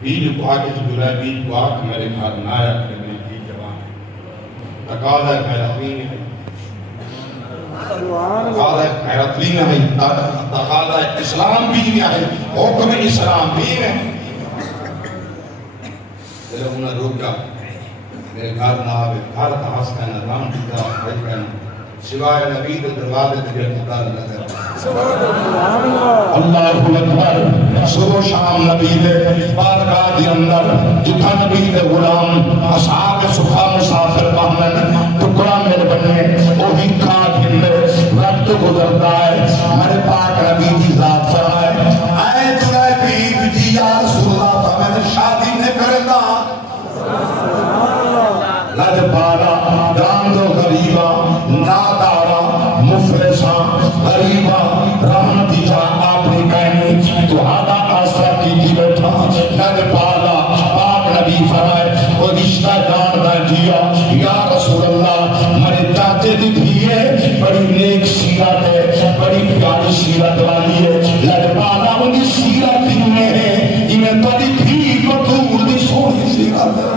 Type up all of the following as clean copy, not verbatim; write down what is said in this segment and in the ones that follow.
بیج کو آگے سے جلائے بیج کو آگ میرے گھر نہ آیا کرے میری بیج جوان تقاضا خیراتین ہے تقاضا خیراتین ہے تقاضا اسلام بھی ہے حکم اسلام بھی ہے میرے انہیں روکا میرے گھر نہ آوے گھر کا حس کہنا رام دیتا بھائی کہنا سوائے نبی دے دروازے تے گرفتار نظر اللہ اکبر صبح شام نبی دے بارگاہ دے اندر جتھا نبی دے غلام اصحاب صفا مسافر بہمن ٹکڑا میرے بنے وہی کھا گھندے وقت گزرتا ہے میرے پاک نبی کی ذات فرمائے اے جلیبی جی یا رسول اللہ میں شادی نے کردا لج پالا گراندو غریبا نادارا مفلسا غریبا رحمتی جا اپنی کہنی تو آدھا آسرا کی تھی بیٹھا لج پالا پاک نبی فرمائے وہ رشتہ دار دا جیا یا رسول اللہ میرے چاچے دی دھیے بڑی نیک سیرت ہے بڑی پیاری سیرت والی ہے لج پالا ان کی سیرت میں ہے انہیں تو دی دھی بطور دی سونی سیرت ہے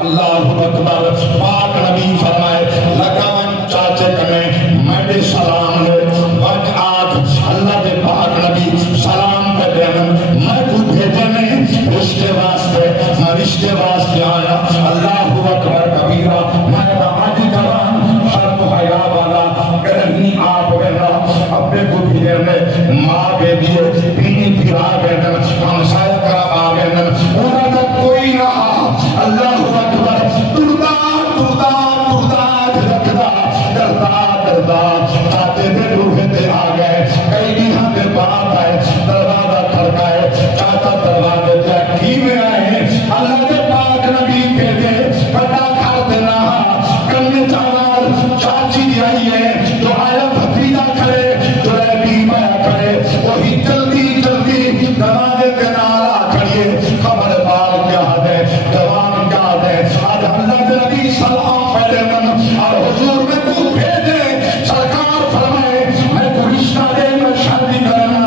اللہ اکبر پاک نبی فرمائے لگا من چاچے کنے میں سلام لے وج آج اللہ دے پاک نبی سلام پہ دینا میں کو بھیجنے رشتے واسطے میں رشتے واسطے آیا اللہ اکبر کبیرہ میں آج جوان حرم حیا والا کرنی آپ گئنا اپنے کو بھیجنے ماں بے دیے پینی پھرا گئنا ہم سائے کرا آگئنا انہوں نے کوئی رہا اللہ چاہتے تھے روحے تے آ گئے کئی بھی ہم پہ بات آئے دروازہ کھڑکائے چاہتا دروازے جاکی میں آئے اللہ کے پاک نبی کے دے پتا کھا دینا کلنے چاوال چاچی دی آئی ہے جو آیا بھتیجا کرے جو اے بیمہ کرے وہی جلدی جلدی دروازے کے نارا کریے خبر بار کیا دے جوان کیا دے آج اللہ کے نبی سلام پہلے من اور حضور میں کو بھیجے سرکار فرمائے میں کو رشتہ دے میں شادی کرنا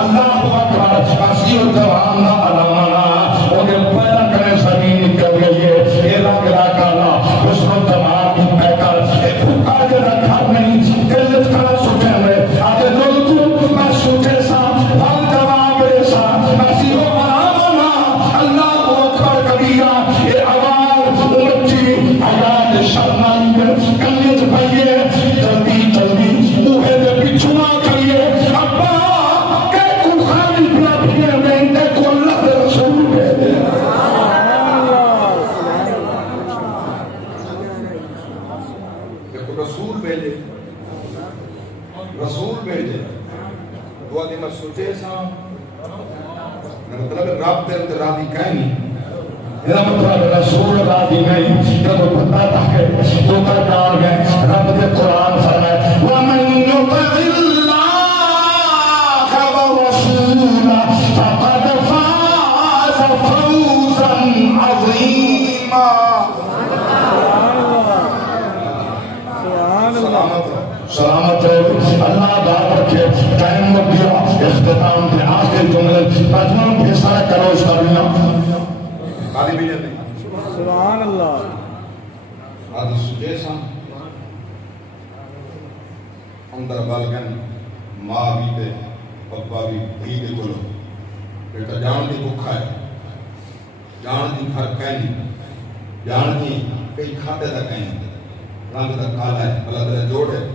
اللہ اکبر اسیر جواننا علمانا انہیں پیدا کرے زمین نکل گئی ہے یہ رنگ راکانا حسن و جمال کی پیکر ایک بھکا جے رکھا نہیں قلت کا سوچے ہوئے آجے لوگوں میں سوچے سا بھل جواب ایسا اسیر و علمانا اللہ اکبر کبیرہ یہ آواز اچھی حیات شرمائی کلیت بھئیے جلدی جلدی اوہے دے پچھوا کریے ابا کہ کو خالی بلا بھیے میں کہ کو اللہ دے رسول بھیجے کہ کو رسول بھیجے رسول بھیجے دعا دی میں سوچے سا مطلب رب دے راضی کہیں یہ مطلب رسول راضی نہیں جب پتہ تھا کہ تو کا دار میں رب دے قرآن فرمائے وَمَنْ يُطِعِ اللَّهَ وَرَسُولَهُ فَقَدْ فَازَ فَوْزًا عَظِيمًا سلامت رہو اللہ بات رکھے ٹائم مت دیا اختتام کے آخر جملے تجمہ فیصلہ کرو اس کا بنا قالی بھی جاتے سبحان اللہ آدھ سجے ساں اندر بالگن ماں بھی دے پپا بھی بھی دے گلو بیٹا جان دی بکھا ہے جان دی گھر کہیں جان دی کئی کھاتے دا کہیں رنگ دا کالا ہے اللہ دلے جوڑ ہے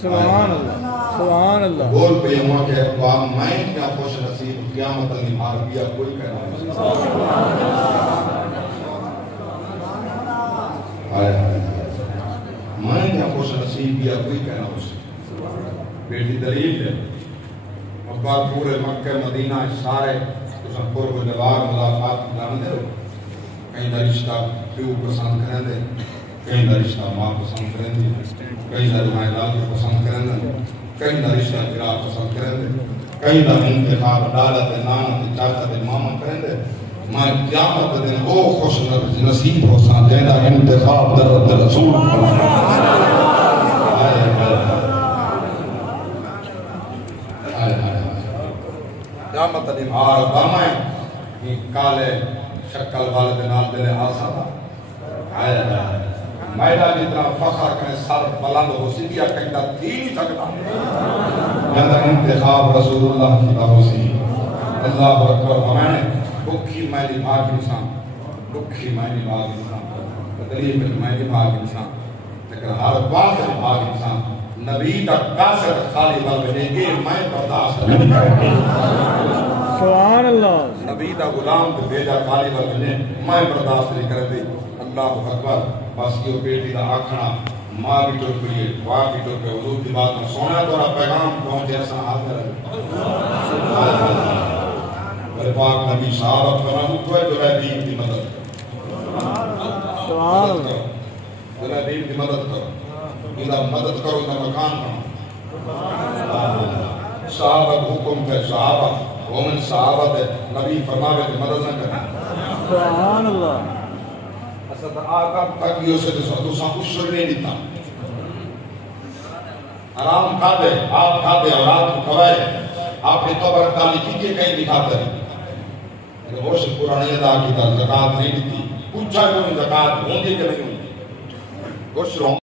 سبحان اللہ سبحان اللہ بول پہ یہ ہوا کہ اقوام میں کیا خوش نصیب قیامت علی عربیہ کوئی کہنا میں کیا خوش نصیب کیا کوئی کہنا اسے بیٹی دلیل ہے ابا پورے مکہ مدینہ سارے اس قرب و جوار ملاقات جان دے کہیں دا رشتہ پیو پسند کریں دے کہیں دا رشتہ ماں پسند کریں دے کہیں دا رمائدات پسند کریں دے کہیں دا رشتہ گرا پسند کریں دے کہیں دا انتخاب دالت نانت چاچت ماما کریں دے میں قیامت دن او خوش نصیب ہو سا دینا انتخاب در رسول قیامت نمار بامائیں یہ کالے شکل والے دنال دلے آسا تھا آیا مائدہ جتنا فخر کریں سر بلند ہو سی کیا کہتا تھی نہیں سکتا جندہ انتخاب رسول اللہ کی بابو سی اللہ اکبر ہمیں دکھی مینی بھاگ انسان دکھی مینی بھاگ انسان تکلیف مینی بھاگ انسان لیکن ہر بات بھاگ انسان نبی کا قاصد خالی بلنے یہ میں برداشت سبحان اللہ نبی دا غلام دے بیجا خالی بلنے میں برداشت نہیں کرتے اللہ اکبر بس یہ بیٹی دا آکھنا ماں بھی ٹوٹ پڑی واہ بھی ٹوٹ پڑی حضور کی بات میں سونا تو رہا پیغام پہنچے ایسا ہاتھ رہے میرے پاک نبی صحابت کرنا مکوئے جو رہے دین کی مدد سبحان اللہ جو رہے دین کی مدد کرو اذا مدد کرو اذا مکان کرو صحابت حکم ہے صحابت ومن صحابت ہے نبی فرماوے کہ مدد نہ کرنا سبحان اللہ اسد آقا تک یہ سے تو سا اشر نہیں دیتا آرام کھا دے آپ کھا دے اولاد کو کھوائے آپ نے قبر تعالی کیجئے کہیں دکھاتا ہے لیکن وہ سے پورا نہیں ادا کیتا زکاة نہیں دیتی پوچھا کہ زکاة ہوں گی کہ نہیں ہوں گی کچھ